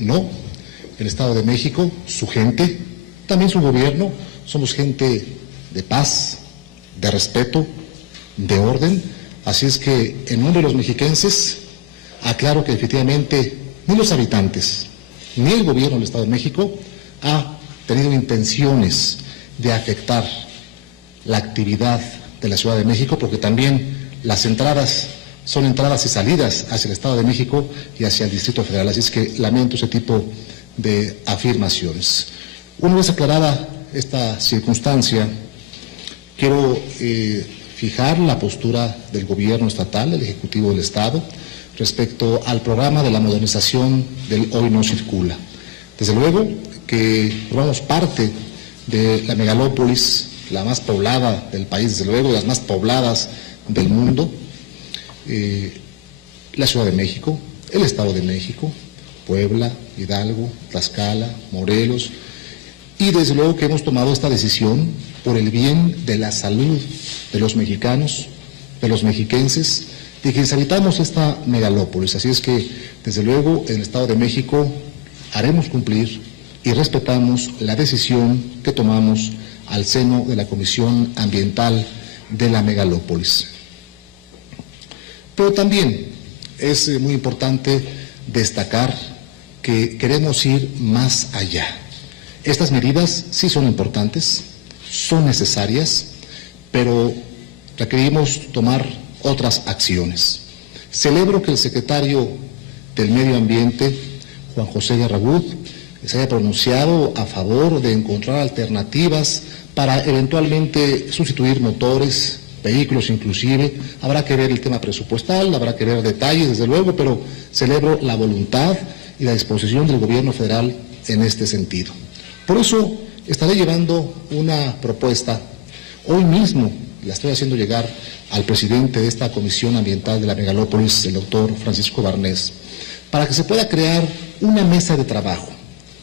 No, el Estado de México, su gente, también su gobierno, somos gente de paz, de respeto, de orden. Así es que en nombre de los mexiquenses aclaro que efectivamente ni los habitantes ni el gobierno del Estado de México ha tenido intenciones de afectar la actividad de la Ciudad de México, porque también las entradas son entradas y salidas hacia el Estado de México y hacia el Distrito Federal. Así es que lamento ese tipo de afirmaciones. Una vez aclarada esta circunstancia, quiero fijar la postura del gobierno estatal, del Ejecutivo del Estado, respecto al programa de la modernización del Hoy No Circula. Desde luego que formamos parte de la megalópolis, la más poblada del país, desde luego, de las más pobladas del mundo, la Ciudad de México, el Estado de México, Puebla, Hidalgo, Tlaxcala, Morelos, y desde luego que hemos tomado esta decisión por el bien de la salud de los mexicanos, de los mexiquenses, de quienes habitamos esta megalópolis. Así es que, desde luego, en el Estado de México haremos cumplir y respetamos la decisión que tomamos al seno de la Comisión Ambiental de la megalópolis. Pero también es muy importante destacar que queremos ir más allá. Estas medidas sí son importantes, son necesarias, pero requerimos tomar otras acciones. Celebro que el secretario del Medio Ambiente, Juan José Garrabut, se haya pronunciado a favor de encontrar alternativas para eventualmente sustituir motores, vehículos inclusive. Habrá que ver el tema presupuestal, habrá que ver detalles, desde luego, pero celebro la voluntad y la disposición del gobierno federal en este sentido. Por eso estaré llevando una propuesta, hoy mismo la estoy haciendo llegar al presidente de esta Comisión Ambiental de la megalópolis, el doctor Francisco Barnés, para que se pueda crear una mesa de trabajo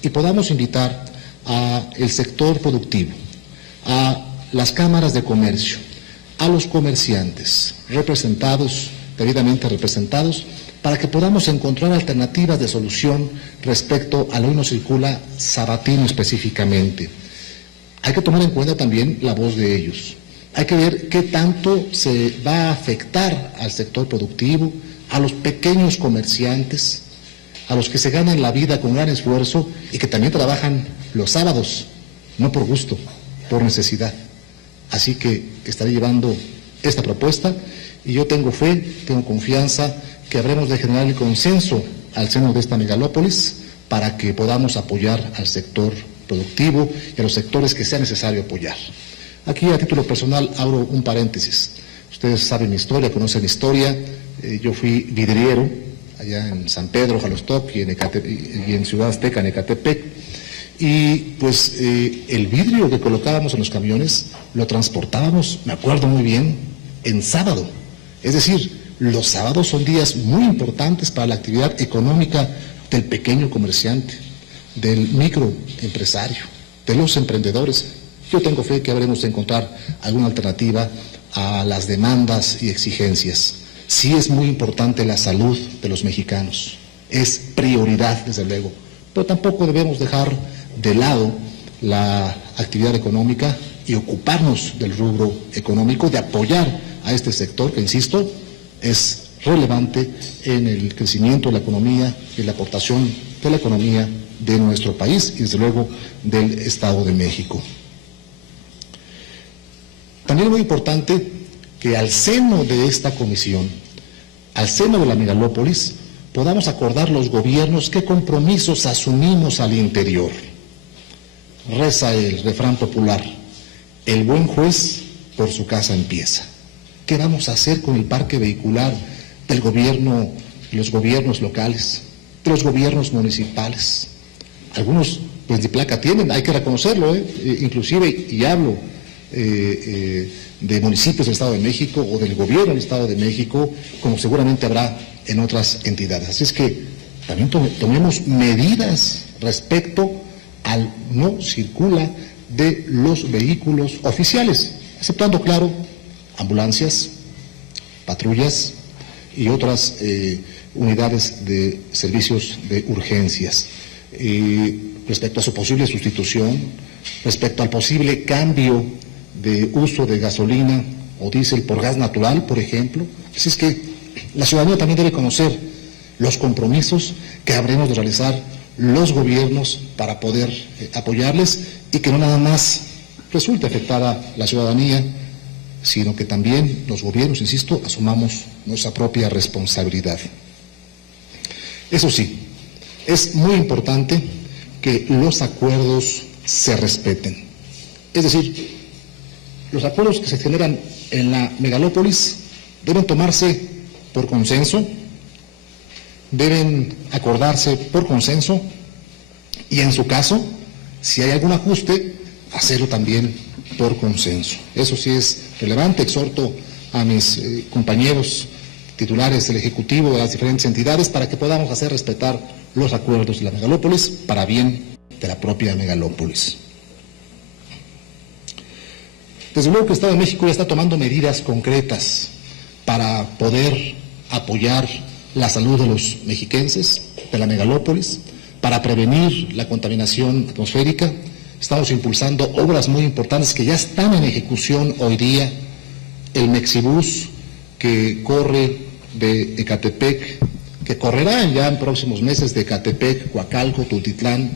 y podamos invitar al sector productivo, a las cámaras de comercio, a los comerciantes representados, debidamente representados, para que podamos encontrar alternativas de solución respecto al Hoy No Circula sabatino específicamente. Hay que tomar en cuenta también la voz de ellos. Hay que ver qué tanto se va a afectar al sector productivo, a los pequeños comerciantes, a los que se ganan la vida con gran esfuerzo y que también trabajan los sábados, no por gusto, por necesidad. Así que estaré llevando esta propuesta y yo tengo fe, tengo confianza que habremos de generar el consenso al seno de esta megalópolis para que podamos apoyar al sector productivo y a los sectores que sea necesario apoyar. Aquí, a título personal, abro un paréntesis. Ustedes saben mi historia, conocen mi historia. Yo fui vidriero allá en San Pedro, Jalostoc y en Ciudad Azteca, en Ecatepec. Y pues el vidrio que colocábamos en los camiones lo transportábamos, me acuerdo muy bien, en sábado. Es decir, los sábados son días muy importantes para la actividad económica del pequeño comerciante, del microempresario, de los emprendedores. Yo tengo fe que habremos de encontrar alguna alternativa a las demandas y exigencias. Sí es muy importante la salud de los mexicanos, es prioridad desde luego, pero tampoco debemos dejar de lado la actividad económica y ocuparnos del rubro económico, de apoyar a este sector que, insisto, es relevante en el crecimiento de la economía y la aportación de la economía de nuestro país y desde luego del Estado de México. También es muy importante que al seno de esta comisión, al seno de la megalópolis, podamos acordar los gobiernos qué compromisos asumimos al interior. Reza el refrán popular, el buen juez por su casa empieza. ¿Qué vamos a hacer con el parque vehicular del gobierno, de los gobiernos locales, de los gobiernos municipales? Algunos pues ni placa tienen, hay que reconocerlo, inclusive, y hablo de municipios del Estado de México o del gobierno del Estado de México, como seguramente habrá en otras entidades. Así es que también tomemos medidas respecto al no circula de los vehículos oficiales, exceptuando, claro, ambulancias, patrullas, y otras unidades de servicios de urgencias. Respecto a su posible sustitución, respecto al posible cambio de uso de gasolina o diésel por gas natural, por ejemplo. Así es que la ciudadanía también debe conocer los compromisos que habremos de realizar los gobiernos para poder apoyarles y que no nada más resulte afectada la ciudadanía, sino que también los gobiernos, insisto, asumamos nuestra propia responsabilidad. Eso sí, es muy importante que los acuerdos se respeten. Es decir, los acuerdos que se generan en la megalópolis deben tomarse por consenso, deben acordarse por consenso y en su caso, si hay algún ajuste, hacerlo también por consenso. Eso sí es relevante. Exhorto a mis compañeros titulares del Ejecutivo de las diferentes entidades para que podamos hacer respetar los acuerdos de la megalópolis para bien de la propia megalópolis. Desde luego que el Estado de México ya está tomando medidas concretas para poder apoyar la salud de los mexiquenses, de la megalópolis, para prevenir la contaminación atmosférica. Estamos impulsando obras muy importantes que ya están en ejecución hoy día. El Mexibús, que corre de Ecatepec, que correrá ya en próximos meses de Ecatepec, Coacalco, Tultitlán,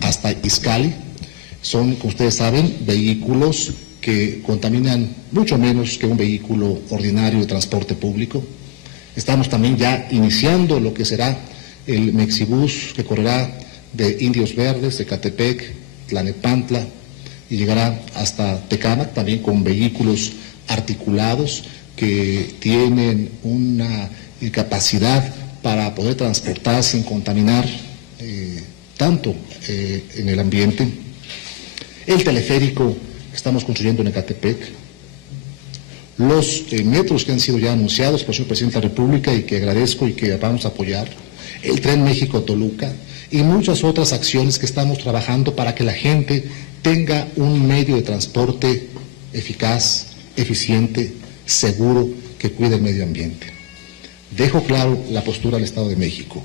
hasta Izcalli. Son, como ustedes saben, vehículos que contaminan mucho menos que un vehículo ordinario de transporte público. Estamos también ya iniciando lo que será el Mexibús, que correrá de Indios Verdes, de Ecatepec, Tlanepantla, y llegará hasta Tecámac, también con vehículos articulados que tienen una capacidad para poder transportar sin contaminar tanto en el ambiente. El teleférico que estamos construyendo en Ecatepec, los metros que han sido ya anunciados por el señor Presidente de la República y que agradezco y que vamos a apoyar, el Tren México-Toluca y muchas otras acciones que estamos trabajando para que la gente tenga un medio de transporte eficaz, eficiente, seguro, que cuide el medio ambiente. Dejo claro la postura del Estado de México.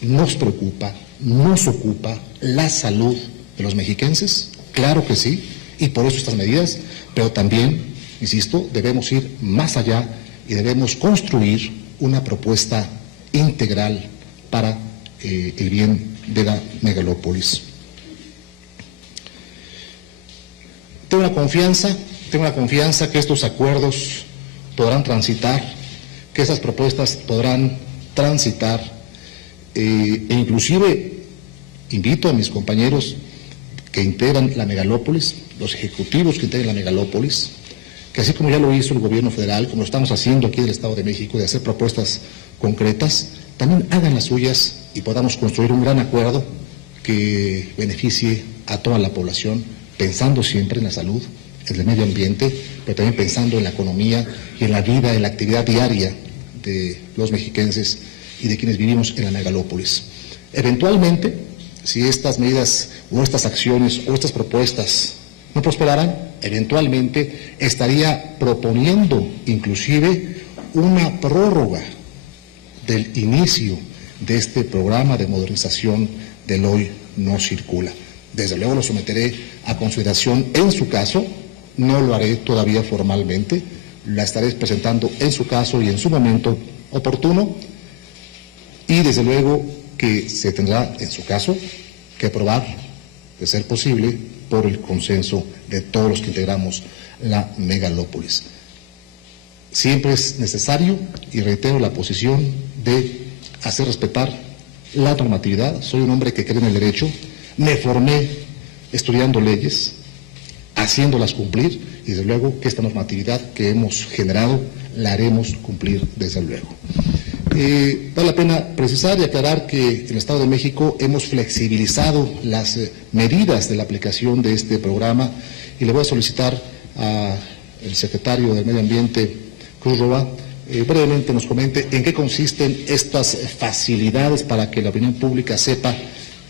Nos preocupa, nos ocupa la salud de los mexiquenses, claro que sí, y por eso estas medidas, pero también, insisto, debemos ir más allá y debemos construir una propuesta integral para el bien de la megalópolis. Tengo la confianza que estos acuerdos podrán transitar, que esas propuestas podrán transitar, e inclusive invito a mis compañeros que integran la megalópolis, los ejecutivos que integran la megalópolis, que así como ya lo hizo el gobierno federal, como lo estamos haciendo aquí del Estado de México, de hacer propuestas concretas, también hagan las suyas y podamos construir un gran acuerdo que beneficie a toda la población, pensando siempre en la salud, en el medio ambiente, pero también pensando en la economía y en la vida, en la actividad diaria de los mexiquenses y de quienes vivimos en la megalópolis. Eventualmente, si estas medidas o estas acciones o estas propuestas no prosperaran, eventualmente estaría proponiendo inclusive una prórroga del inicio de este programa de modernización del Hoy No Circula. Desde luego lo someteré a consideración en su caso, no lo haré todavía formalmente, la estaré presentando en su caso y en su momento oportuno, y desde luego que se tendrá en su caso que aprobar, de ser posible, por el consenso de todos los que integramos la megalópolis. Siempre es necesario, y reitero la posición, de hacer respetar la normatividad. Soy un hombre que cree en el derecho, me formé estudiando leyes, haciéndolas cumplir, y desde luego que esta normatividad que hemos generado la haremos cumplir desde luego. Vale la pena precisar y aclarar que en el Estado de México hemos flexibilizado las medidas de la aplicación de este programa, y le voy a solicitar al secretario del Medio Ambiente, Cruz Roa, brevemente nos comente en qué consisten estas facilidades para que la opinión pública sepa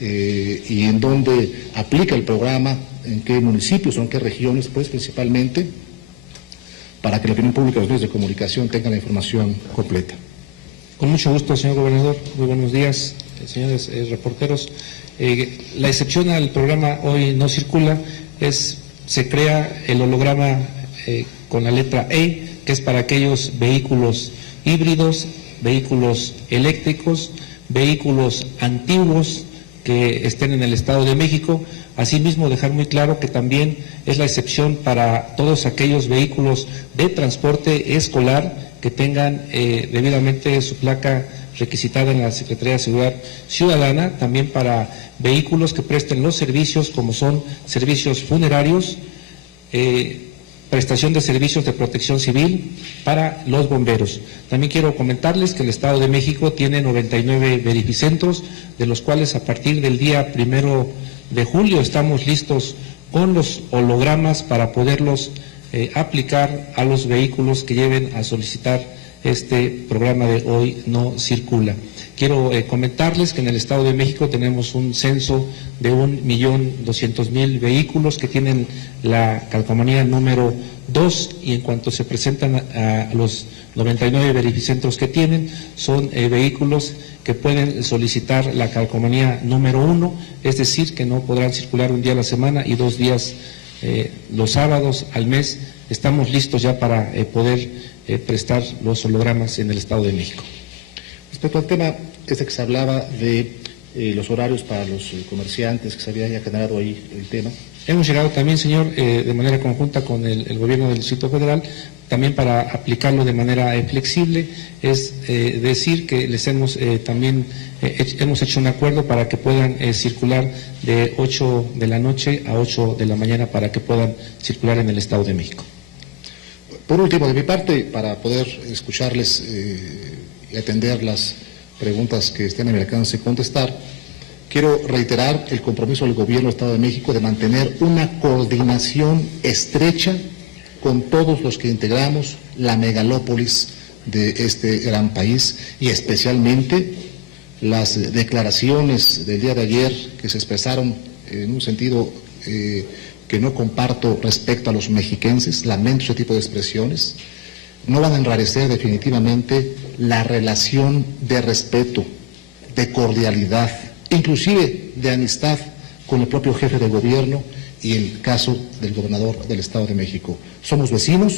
y en dónde aplica el programa, en qué municipios o en qué regiones, pues principalmente, para que la opinión pública y los medios de comunicación tengan la información completa. Con mucho gusto, señor gobernador. Muy buenos días, señores reporteros. La excepción al programa Hoy No Circula se crea el holograma con la letra E, que es para aquellos vehículos híbridos, vehículos eléctricos, vehículos antiguos que estén en el Estado de México. Asimismo, dejar muy claro que también es la excepción para todos aquellos vehículos de transporte escolar que tengan debidamente su placa requisitada en la Secretaría de Seguridad Ciudadana, también para vehículos que presten los servicios como son servicios funerarios, prestación de servicios de protección civil para los bomberos. También quiero comentarles que el Estado de México tiene 99 verificentros, de los cuales a partir del día 1 de julio estamos listos con los hologramas para poderlos aplicar a los vehículos que lleven a solicitar este programa de Hoy No Circula. Quiero comentarles que en el Estado de México tenemos un censo de 1.200.000 vehículos que tienen la calcomanía número 2, y en cuanto se presentan a los 99 verificentros que tienen, son vehículos que pueden solicitar la calcomanía número 1, es decir, que no podrán circular un día a la semana y 2 días los sábados al mes. Estamos listos ya para poder prestar los hologramas en el Estado de México. Respecto al tema que se hablaba de los horarios para los comerciantes, que se había ya generado ahí el tema. Hemos llegado también, señor, de manera conjunta con el gobierno del Distrito Federal, también para aplicarlo de manera flexible, es decir que les hemos también hemos hecho un acuerdo para que puedan circular de 8 de la noche a 8 de la mañana para que puedan circular en el Estado de México. Por último, de mi parte, para poder escucharles y atender las preguntas que estén a mi alcance y contestar, quiero reiterar el compromiso del Gobierno del Estado de México de mantener una coordinación estrecha con todos los que integramos la megalópolis de este gran país, y especialmente las declaraciones del día de ayer que se expresaron en un sentido que no comparto respecto a los mexiquenses. Lamento ese tipo de expresiones. No van a enrarecer definitivamente la relación de respeto, de cordialidad, inclusive de amistad con el propio jefe de gobierno y el caso del gobernador del Estado de México. Somos vecinos,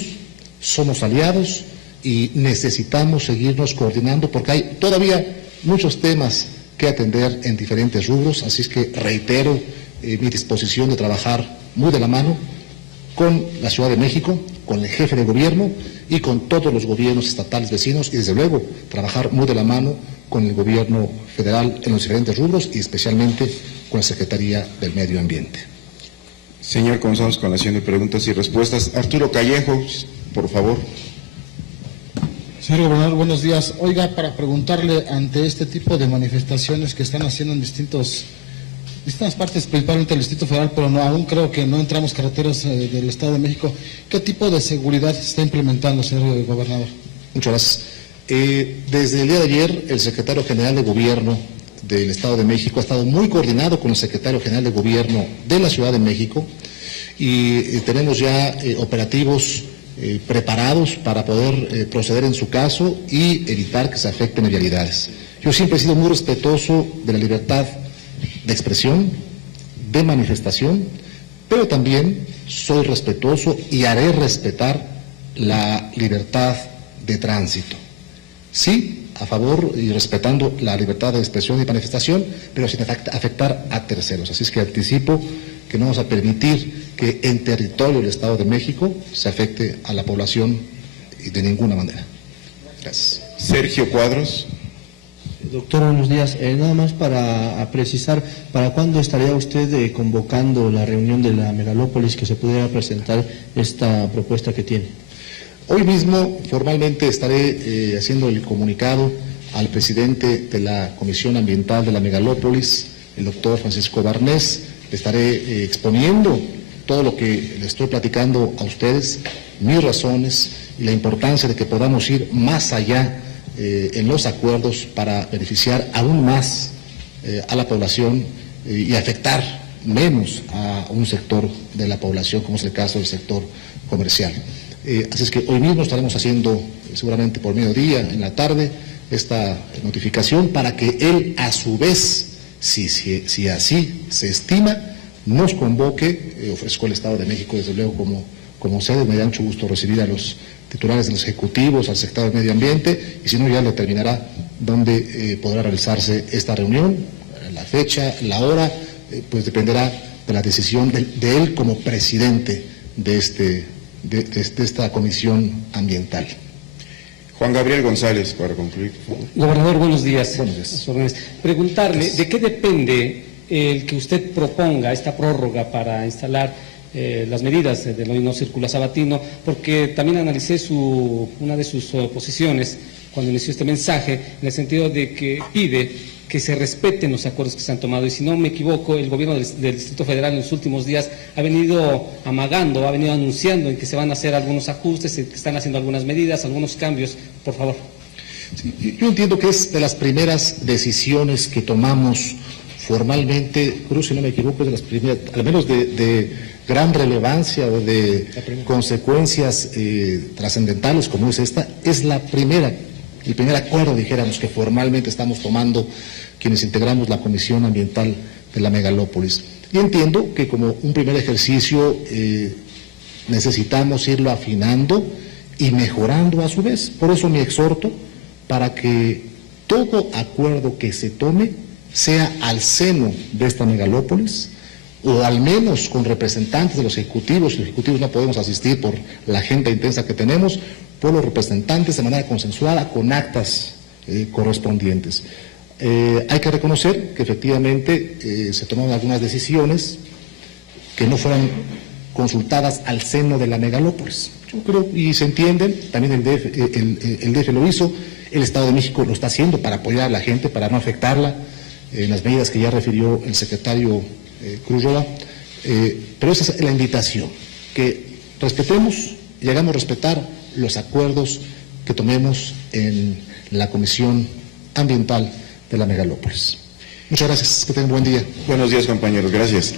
somos aliados y necesitamos seguirnos coordinando porque hay todavía muchos temas que atender en diferentes rubros, así es que reitero mi disposición de trabajar muy de la mano con la Ciudad de México, con el jefe de gobierno y con todos los gobiernos estatales vecinos, y desde luego trabajar muy de la mano con el gobierno federal en los diferentes rubros y especialmente con la Secretaría del Medio Ambiente. Señor, comenzamos con la sesión de preguntas y respuestas. Arturo Callejo, por favor. Señor gobernador, buenos días. Oiga, para preguntarle, ante este tipo de manifestaciones que están haciendo en distintas partes, principalmente del Distrito Federal, pero aún creo que no entramos carreteras del Estado de México, ¿qué tipo de seguridad se está implementando, señor gobernador? Muchas gracias. Desde el día de ayer, el secretario general de Gobierno del Estado de México ha estado muy coordinado con el secretario general de Gobierno de la Ciudad de México, y tenemos ya operativos preparados para poder proceder en su caso y evitar que se afecten vialidades. Yo siempre he sido muy respetuoso de la libertad de expresión, de manifestación, pero también soy respetuoso y haré respetar la libertad de tránsito. Sí, a favor y respetando la libertad de expresión y manifestación, pero sin afectar a terceros. Así es que anticipo que no vamos a permitir que en territorio del Estado de México se afecte a la población de ninguna manera. Gracias. Sergio Cuadros. Doctor, buenos días. Nada más para precisar, ¿para cuándo estaría usted convocando la reunión de la megalópolis que se pudiera presentar esta propuesta que tiene? Hoy mismo formalmente estaré haciendo el comunicado al presidente de la Comisión Ambiental de la megalópolis, el doctor Francisco Barnés. Le estaré exponiendo todo lo que le estoy platicando a ustedes, mis razones y la importancia de que podamos ir más allá en los acuerdos para beneficiar aún más a la población y afectar menos a un sector de la población, como es el caso del sector comercial. Así es que hoy mismo estaremos haciendo, seguramente por mediodía, en la tarde, esta notificación para que él, a su vez, si así se estima, nos convoque. Ofrezco al Estado de México, desde luego, como sede. Me da mucho gusto recibir a los titulares de los ejecutivos, al secretario de Medio Ambiente, y si no, ya determinará dónde podrá realizarse esta reunión, la fecha, la hora, pues dependerá de la decisión de él como presidente de esta comisión ambiental. Juan Gabriel González, para concluir, por favor. Gobernador, buenos días. Buenos días. Preguntarle, ¿de qué depende el que usted proponga esta prórroga para instalar las medidas del hoy no circula sabatino? Porque también analicé una de sus posiciones cuando inició este mensaje, en el sentido de que pide que se respeten los acuerdos que se han tomado. Y si no me equivoco, el gobierno del Distrito Federal en los últimos días ha venido amagando, ha venido anunciando en que se van a hacer algunos ajustes, que están haciendo algunas medidas, algunos cambios. Por favor. Sí, yo entiendo que es de las primeras decisiones que tomamos formalmente, creo, si no me equivoco, es de las primeras, al menos de gran relevancia o de consecuencias trascendentales como es esta. Es el primer acuerdo, dijéramos, que formalmente estamos tomando quienes integramos la Comisión Ambiental de la Megalópolis. Y entiendo que como un primer ejercicio necesitamos irlo afinando y mejorando a su vez. Por eso mi exhorto para que todo acuerdo que se tome sea al seno de esta megalópolis, o al menos con representantes de los ejecutivos. Los ejecutivos no podemos asistir por la agenda intensa que tenemos, por los representantes de manera consensuada, con actas correspondientes. Hay que reconocer que efectivamente se tomaron algunas decisiones que no fueran consultadas al seno de la megalópolis. Yo creo, y se entienden, también el DF lo hizo, el Estado de México lo está haciendo para apoyar a la gente, para no afectarla, en las medidas que ya refirió el secretario Cruz Roa, pero esa es la invitación, que respetemos y hagamos respetar los acuerdos que tomemos en la Comisión Ambiental de la Megalópolis. Muchas gracias, que tengan buen día. Buenos días, compañeros, gracias.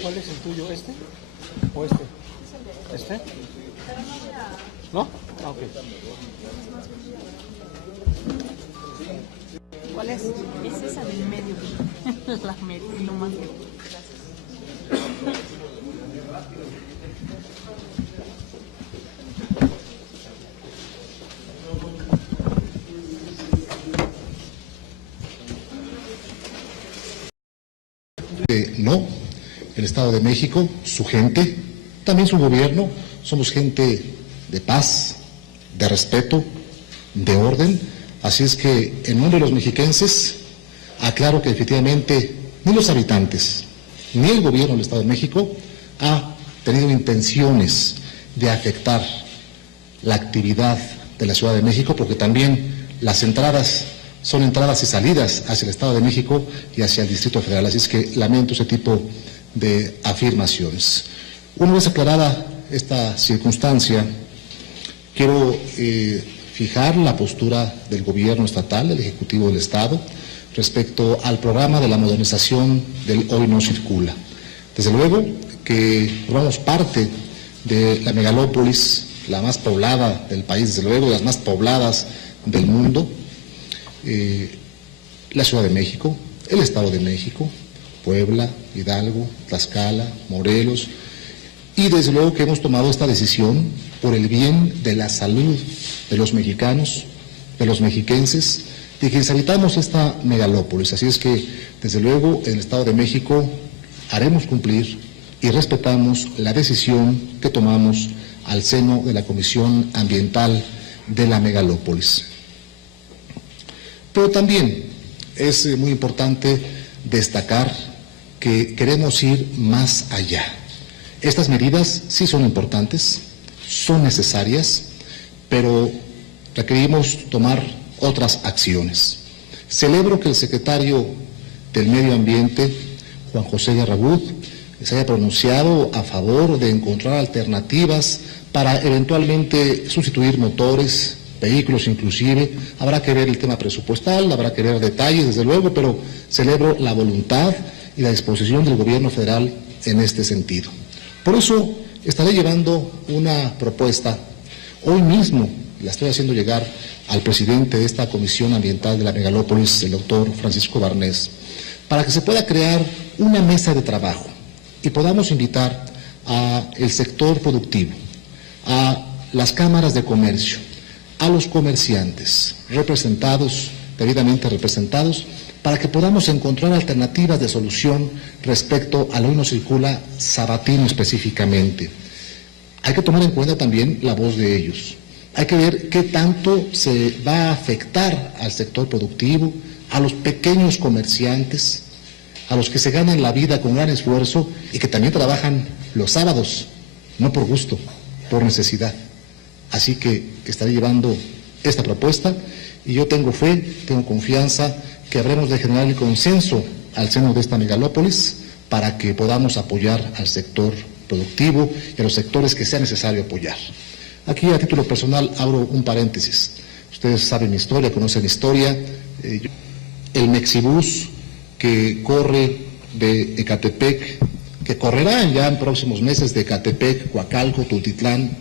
¿Cuál es el tuyo? ¿Este? ¿O este? ¿Este? ¿No? Ah, ok. ¿Cuál es? Es esa del medio. La medio, no más que. No, el Estado de México, su gente, también su gobierno, somos gente de paz, de respeto, de orden. Así es que, en nombre de los mexiquenses, aclaro que efectivamente ni los habitantes, ni el gobierno del Estado de México ha tenido intenciones de afectar la actividad de la Ciudad de México, porque también las entradas son entradas y salidas hacia el Estado de México y hacia el Distrito Federal. Así es que lamento ese tipo de afirmaciones. Una vez aclarada esta circunstancia, quiero fijar la postura del gobierno estatal, del Ejecutivo del Estado, respecto al programa de la modernización del Hoy No Circula. Desde luego que formamos parte de la megalópolis, la más poblada del país, desde luego de las más pobladas del mundo, la Ciudad de México, el Estado de México, Puebla, Hidalgo, Tlaxcala, Morelos, y desde luego que hemos tomado esta decisión por el bien de la salud de los mexicanos, de los mexiquenses, de quienes habitamos esta megalópolis. Así es que, desde luego, en el Estado de México haremos cumplir y respetamos la decisión que tomamos al seno de la Comisión Ambiental de la Megalópolis. Pero también es muy importante destacar que queremos ir más allá. Estas medidas sí son importantes, son necesarias, pero requerimos tomar otras acciones. Celebro que el secretario del Medio Ambiente, Juan José Garrabut, se haya pronunciado a favor de encontrar alternativas para eventualmente sustituir motores, vehículos inclusive. Habrá que ver el tema presupuestal, habrá que ver detalles, desde luego, pero celebro la voluntad y la disposición del gobierno federal en este sentido. Por eso estaré llevando una propuesta, hoy mismo la estoy haciendo llegar al presidente de esta Comisión Ambiental de la Megalópolis, el doctor Francisco Barnés, para que se pueda crear una mesa de trabajo y podamos invitar al sector productivo, a las cámaras de comercio, a los comerciantes debidamente representados, para que podamos encontrar alternativas de solución respecto al Hoy No Circula sabatino específicamente. Hay que tomar en cuenta también la voz de ellos. Hay que ver qué tanto se va a afectar al sector productivo, a los pequeños comerciantes, a los que se ganan la vida con gran esfuerzo y que también trabajan los sábados, no por gusto, por necesidad. Así que estaré llevando esta propuesta y yo tengo fe, tengo confianza que habremos de generar el consenso al seno de esta megalópolis para que podamos apoyar al sector productivo y a los sectores que sea necesario apoyar. Aquí, a título personal, abro un paréntesis. Ustedes saben mi historia, conocen mi historia. El Mexibús que corre de Ecatepec, que correrá ya en próximos meses de Ecatepec, Coacalco, Tultitlán,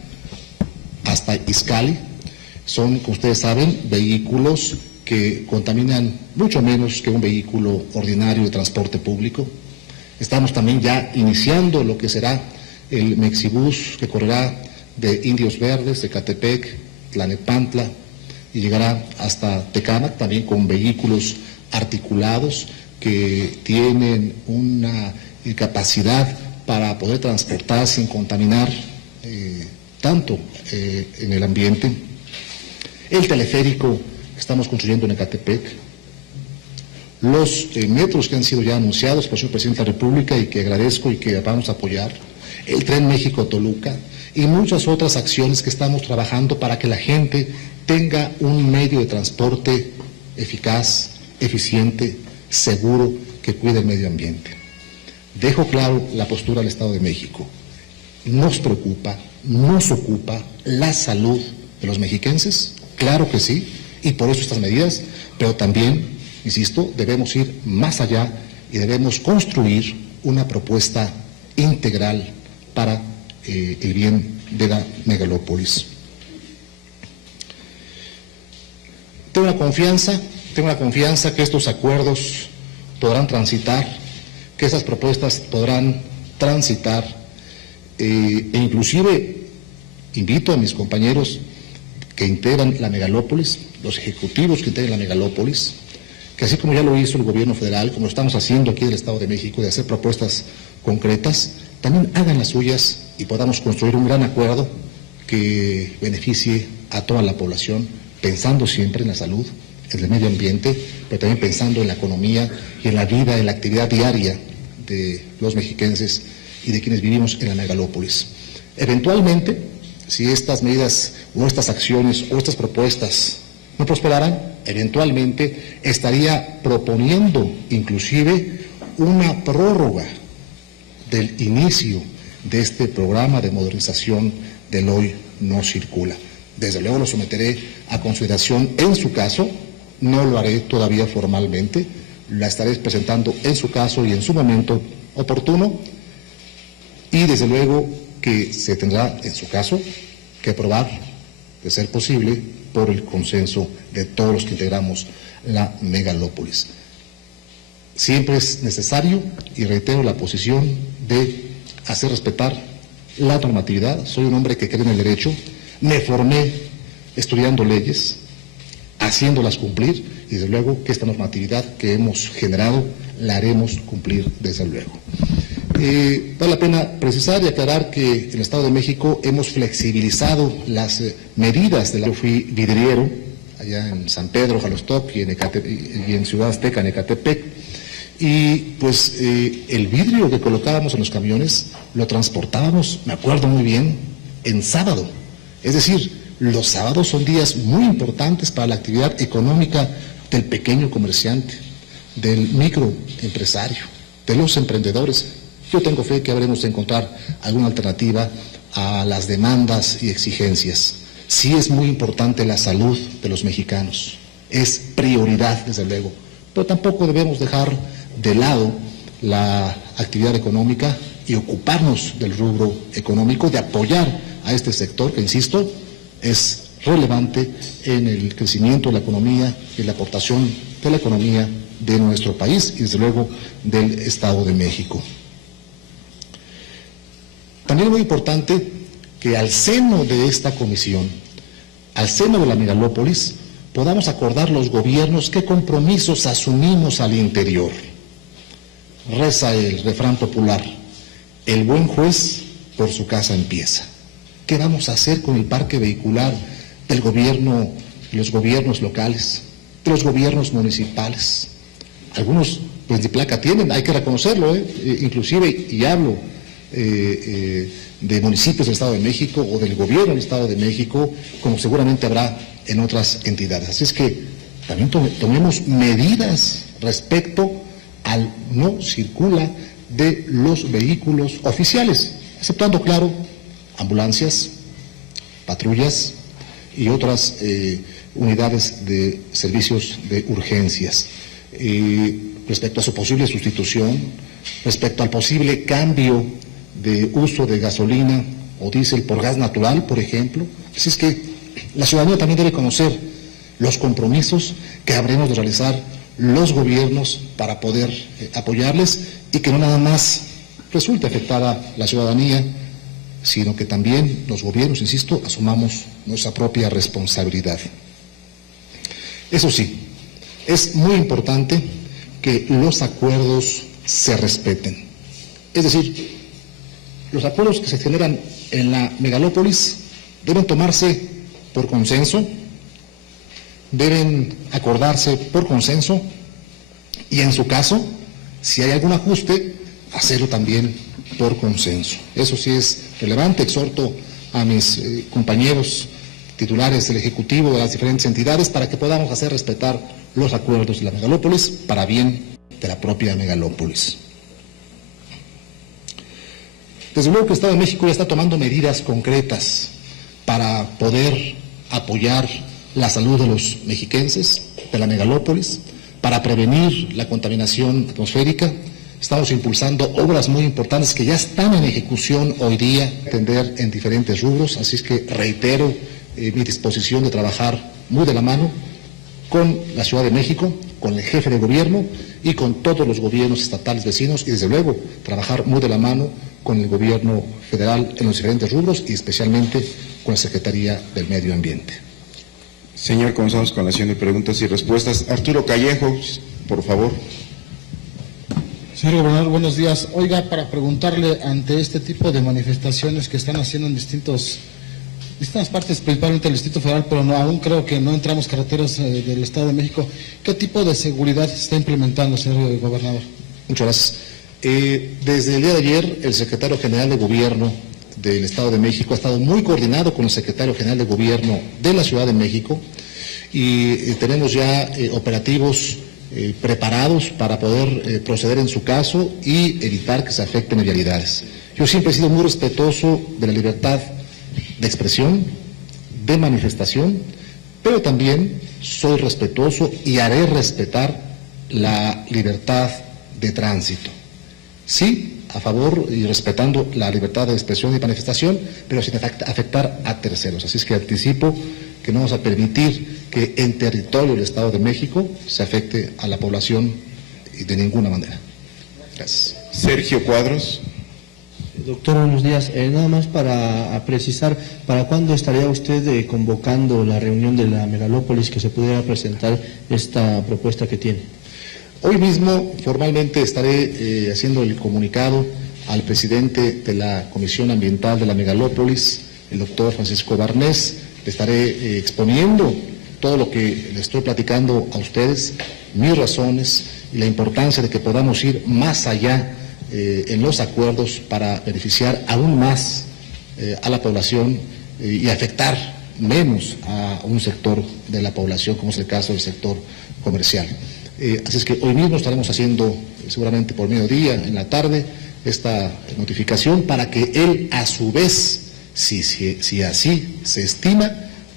hasta Izcalli, son, como ustedes saben, vehículos que contaminan mucho menos que un vehículo ordinario de transporte público. Estamos también ya iniciando lo que será el Mexibús que correrá de Indios Verdes, de Ecatepec, Tlanepantla, y llegará hasta Tecámac, también con vehículos articulados que tienen una capacidad para poder transportar sin contaminar tanto en el ambiente. El teleférico que estamos construyendo en Ecatepec, los metros que han sido ya anunciados por el señor Presidente de la República y que agradezco y que vamos a apoyar, el Tren México-Toluca y muchas otras acciones que estamos trabajando para que la gente tenga un medio de transporte eficaz, eficiente, seguro, que cuide el medio ambiente. Dejo claro la postura del Estado de México. Nos preocupa, nos ocupa la salud de los mexiquenses, claro que sí, y por eso estas medidas, pero también, insisto, debemos ir más allá y debemos construir una propuesta integral para el bien de la megalópolis. Tengo la confianza que estos acuerdos podrán transitar, que esas propuestas podrán transitar, e inclusive invito a mis compañeros que integran la megalópolis, los ejecutivos que integran la megalópolis, que así como ya lo hizo el gobierno federal, como lo estamos haciendo aquí del Estado de México, de hacer propuestas concretas, también hagan las suyas y podamos construir un gran acuerdo que beneficie a toda la población, pensando siempre en la salud, en el medio ambiente, pero también pensando en la economía y en la vida, en la actividad diaria de los mexiquenses y de quienes vivimos en la megalópolis. Eventualmente, si estas medidas o estas acciones o estas propuestas no prosperaran, eventualmente estaría proponiendo inclusive una prórroga del inicio de este programa de modernización del Hoy No Circula. Desde luego lo someteré a consideración en su caso, no lo haré todavía formalmente, la estaré presentando en su caso y en su momento oportuno, y desde luego que se tendrá en su caso que aprobar, de ser posible, por el consenso de todos los que integramos la megalópolis. Siempre es necesario, y reitero la posición, de hacer respetar la normatividad. Soy un hombre que cree en el derecho, me formé estudiando leyes, haciéndolas cumplir, y desde luego que esta normatividad que hemos generado la haremos cumplir desde luego. Vale la pena precisar y aclarar que en el Estado de México hemos flexibilizado las medidas de la... Yo fui vidriero allá en San Pedro, Jalostoc y en Ciudad Azteca, en Ecatepec, y pues el vidrio que colocábamos en los camiones lo transportábamos, me acuerdo muy bien, en sábado. Es decir, los sábados son días muy importantes para la actividad económica del pequeño comerciante, del microempresario, de los emprendedores. Yo tengo fe que habremos de encontrar alguna alternativa a las demandas y exigencias. Sí es muy importante la salud de los mexicanos, es prioridad desde luego, pero tampoco debemos dejar de lado la actividad económica y ocuparnos del rubro económico, de apoyar a este sector que, insisto, es relevante en el crecimiento de la economía y la aportación de la economía de nuestro país y, desde luego, del Estado de México. También es muy importante que al seno de esta comisión, al seno de la megalópolis, podamos acordar los gobiernos qué compromisos asumimos al interior. Reza el refrán popular: el buen juez por su casa empieza. ¿Qué vamos a hacer con el parque vehicular del gobierno, de los gobiernos locales, de los gobiernos municipales? Algunos pues ni placa tienen, hay que reconocerlo, inclusive, y hablo de municipios del Estado de México o del gobierno del Estado de México, como seguramente habrá en otras entidades. Así es que también tomemos medidas respecto al no circula de los vehículos oficiales, exceptuando, claro, ambulancias, patrullas y otras unidades de servicios de urgencias. Respecto a su posible sustitución, respecto al posible cambio de uso de gasolina o diésel por gas natural, por ejemplo. Así es que la ciudadanía también debe conocer los compromisos que habremos de realizar los gobiernos para poder apoyarles y que no nada más resulte afectada la ciudadanía, sino que también los gobiernos, insisto, asumamos nuestra propia responsabilidad. Eso sí, es muy importante que los acuerdos se respeten. Es decir, los acuerdos que se generan en la megalópolis deben tomarse por consenso, deben acordarse por consenso y, en su caso, si hay algún ajuste, hacerlo también por consenso. Eso sí es relevante. Exhorto a mis compañeros titulares del Ejecutivo de las diferentes entidades para que podamos hacer respetar los acuerdos de la megalópolis para bien de la propia megalópolis. Desde luego que el Estado de México ya está tomando medidas concretas para poder apoyar la salud de los mexiquenses, de la megalópolis, para prevenir la contaminación atmosférica. Estamos impulsando obras muy importantes que ya están en ejecución hoy día, atender en diferentes rubros, así es que reitero mi disposición de trabajar muy de la mano con la Ciudad de México, con el jefe de gobierno y con todos los gobiernos estatales vecinos y, desde luego, trabajar muy de la mano con el gobierno federal en los diferentes rubros y especialmente con la Secretaría del Medio Ambiente. Señor, comenzamos con la sesión de preguntas y respuestas. Arturo Callejo, por favor. Señor gobernador, buenos días. Oiga, para preguntarle, ante este tipo de manifestaciones que están haciendo en distintas partes, principalmente del Distrito Federal, pero aún creo que no entramos carreteras del Estado de México, ¿qué tipo de seguridad se está implementando, señor gobernador? Muchas gracias. Desde el día de ayer, el secretario general de Gobierno del Estado de México ha estado muy coordinado con el secretario general de Gobierno de la Ciudad de México y tenemos ya operativos preparados para poder proceder en su caso y evitar que se afecten vialidades. Yo siempre he sido muy respetuoso de la libertad de expresión, de manifestación, pero también soy respetuoso y haré respetar la libertad de tránsito. Sí, a favor y respetando la libertad de expresión y manifestación, pero sin afectar a terceros. Así es que anticipo que no vamos a permitir que en territorio del Estado de México se afecte a la población de ninguna manera. Gracias. Sergio Cuadros. Doctor, buenos días. Nada más para precisar, ¿para cuándo estaría usted convocando la reunión de la megalópolis que se pudiera presentar esta propuesta que tiene? Hoy mismo formalmente estaré haciendo el comunicado al presidente de la Comisión Ambiental de la megalópolis, el doctor Francisco Barnés. Le estaré exponiendo todo lo que le estoy platicando a ustedes, mis razones y la importancia de que podamos ir más allá en los acuerdos para beneficiar aún más a la población y afectar menos a un sector de la población, como es el caso del sector comercial. Así es que hoy mismo estaremos haciendo, seguramente por mediodía, en la tarde, esta notificación para que él, a su vez, si así se estima,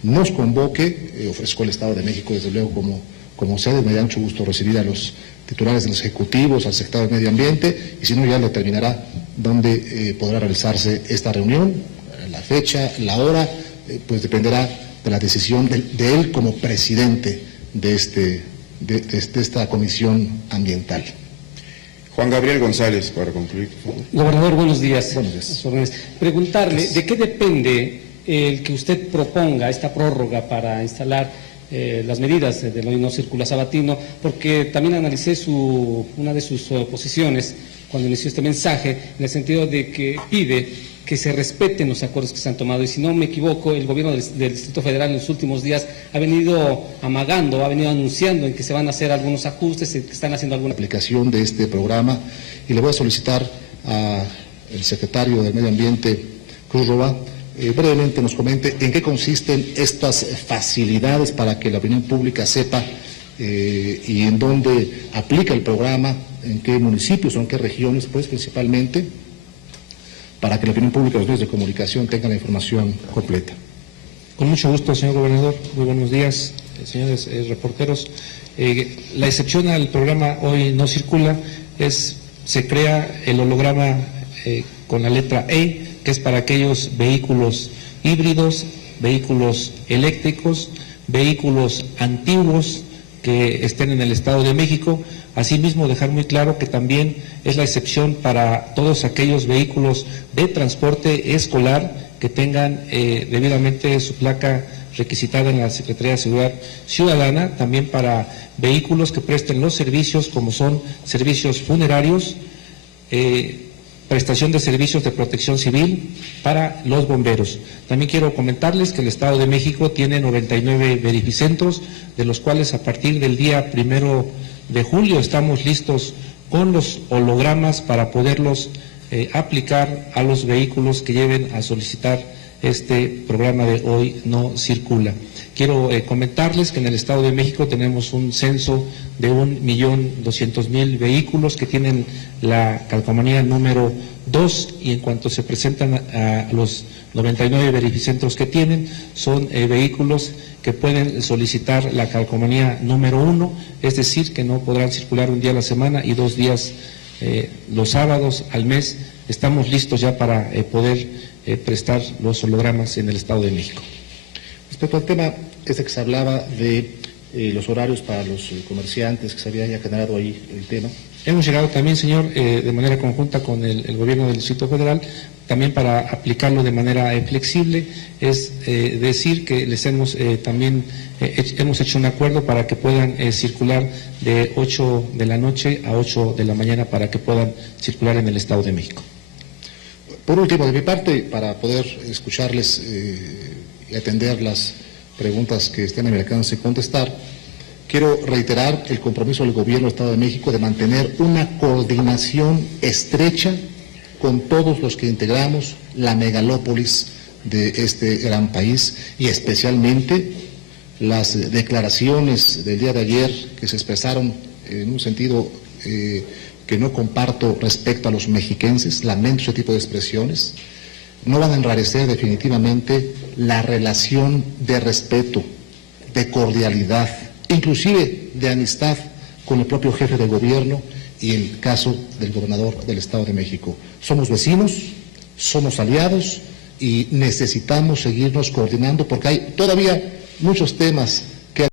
nos convoque, ofrezco al Estado de México desde luego como sede, me da mucho gusto recibir a los titulares de los ejecutivos, al secretario de Medio Ambiente, y si no ya lo determinará dónde podrá realizarse esta reunión, la fecha, la hora, pues dependerá de la decisión de él como presidente de esta comisión ambiental. Juan Gabriel González, para concluir, por favor. Gobernador, buenos días. Buenos días. Preguntarle, ¿de qué depende el que usted proponga esta prórroga para instalar las medidas del hoy no circula sabatino? Porque también analicé una de sus posiciones cuando inició este mensaje, en el sentido de que pide que se respeten los acuerdos que se han tomado. Y si no me equivoco, el gobierno del Distrito Federal en los últimos días ha venido amagando, ha venido anunciando en que se van a hacer algunos ajustes, que están haciendo alguna aplicación de este programa, y le voy a solicitar al secretario de Medio Ambiente, Cruz Roa, brevemente nos comente en qué consisten estas facilidades para que la opinión pública sepa y en dónde aplica el programa, en qué municipios o en qué regiones, pues principalmente, para que la opinión pública y los medios de comunicación tengan la información completa. Con mucho gusto, señor gobernador. Muy buenos días, señores reporteros. La excepción al programa Hoy No Circula se crea el holograma con la letra E, que es para aquellos vehículos híbridos, vehículos eléctricos, vehículos antiguos que estén en el Estado de México. Asimismo, dejar muy claro que también es la excepción para todos aquellos vehículos de transporte escolar que tengan debidamente su placa requisitada en la Secretaría de Seguridad Ciudadana, también para vehículos que presten los servicios como son servicios funerarios, prestación de servicios de protección civil para los bomberos. También quiero comentarles que el Estado de México tiene 99 verificentros, de los cuales a partir del día 1 de julio estamos listos con los hologramas para poderlos aplicar a los vehículos que lleven a solicitar este programa de Hoy No Circula. Quiero comentarles que en el Estado de México tenemos un censo de 1.200.000 vehículos que tienen la calcomanía número 2, y en cuanto se presentan a los 99 verificentros que tienen, son vehículos que pueden solicitar la calcomanía número 1, es decir, que no podrán circular un día a la semana y 2 días los sábados al mes. Estamos listos ya para poder prestar los hologramas en el Estado de México. Respecto al tema que se hablaba de los horarios para los comerciantes, que se había ya generado ahí el tema. Hemos llegado también, señor, de manera conjunta con el gobierno del Distrito Federal, también para aplicarlo de manera flexible, es decir que les hemos también hemos hecho un acuerdo para que puedan circular de 8 de la noche a 8 de la mañana para que puedan circular en el Estado de México. Por último, de mi parte, para poder escucharles y atender las preguntas que estén americanas y contestar, quiero reiterar el compromiso del Gobierno del Estado de México de mantener una coordinación estrecha con todos los que integramos la megalópolis de este gran país, y especialmente las declaraciones del día de ayer que se expresaron en un sentido que no comparto respecto a los mexiquenses. Lamento ese tipo de expresiones. No van a enrarecer definitivamente la relación de respeto, de cordialidad, inclusive de amistad con el propio jefe de gobierno y el caso del gobernador del Estado de México. Somos vecinos, somos aliados y necesitamos seguirnos coordinando porque hay todavía muchos temas